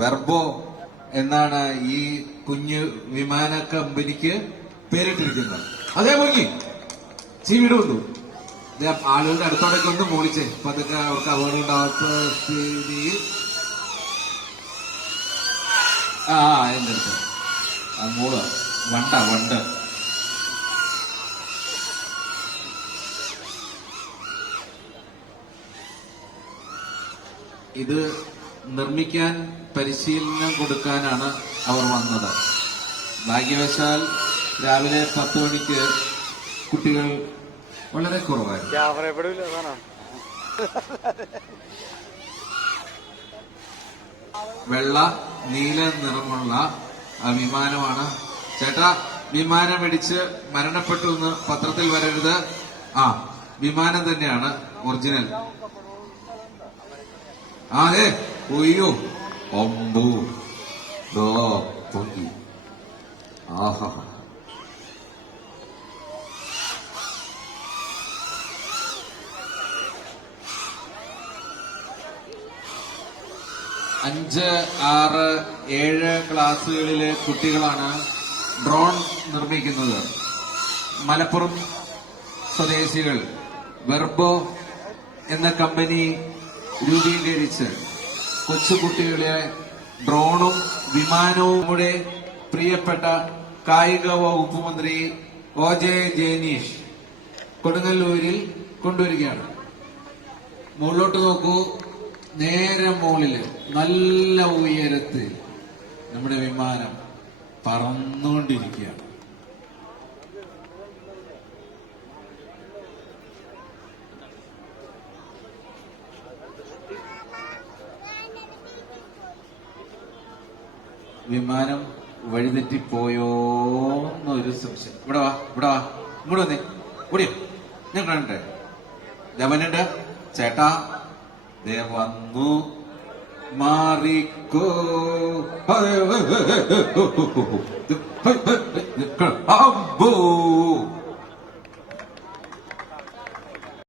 വെർബോ എന്നാണ് ഈ കുഞ്ഞു വിമാന കമ്പനിക്ക് പേരിട്ടിരിക്കുന്നത്. അതേ മുങ്ങി ചീവിട് വന്നു. ആളുകളുടെ അടുത്തോടൊക്കെ ഒന്ന് മൂളിച്ചേ, അപ്പൊ അതൊക്കെ അവർക്ക് അപകടം ഉണ്ടാവാത്ത സ്ഥിതിയിൽ. എന്റെ അടുത്ത് മൂള് വണ്ട് ഇത് നിർമ്മിക്കാൻ പരിശീലനം കൊടുക്കാനാണ് അവർ വന്നത്. ഭാഗ്യവശാൽ രാവിലെ 10 മണിക്ക് കുട്ടികൾ വളരെ കുറവായിരുന്നു. വെള്ള നീല നിറമുള്ള വിമാനമാണ്. ചേട്ടാ, വിമാനം ഇടിച്ച് മരണപ്പെട്ടു എന്ന് പത്രത്തിൽ വരരുത്. വിമാനം തന്നെയാണ് ഒറിജിനൽ. ഒയ്യോ ഒമ്പൂ പൊങ്ങി. ആഹാ, അഞ്ച്, 6, 7 ക്ലാസ്സുകളിലെ കുട്ടികളാണ് ഡ്രോൺ നിർമ്മിക്കുന്നത്. മലപ്പുറം സ്വദേശികൾ വെർബോ എന്ന കമ്പനി രൂപീകരിച്ച് കൊച്ചുകുട്ടികളെ ഡ്രോണും വിമാനവും കൂടെ പ്രിയപ്പെട്ട കായിക വകുപ്പ് മന്ത്രി OJ ജെനീഷ് കൊടുങ്ങല്ലൂരിൽ കൊണ്ടുവരികയാണ്. മുകളിലോട്ട് നോക്കൂ, നേരെ മുകളില് നല്ല ഉയരത്തിൽ നമ്മുടെ വിമാനം പറന്നുകൊണ്ടിരിക്കുകയാണ്. വിമാനം വഴിതെറ്റിപ്പോയോ എന്നൊരു സംശയം. ഇവിടെ വാ, ഇങ്ങോട്ട് വന്നേ, ഓടിയോ, ഞാൻ കാണട്ടെ. ധവനുണ്ട് ചേട്ടാ, ദേ വന്നു, മാറിക്കോ. അമ്പോ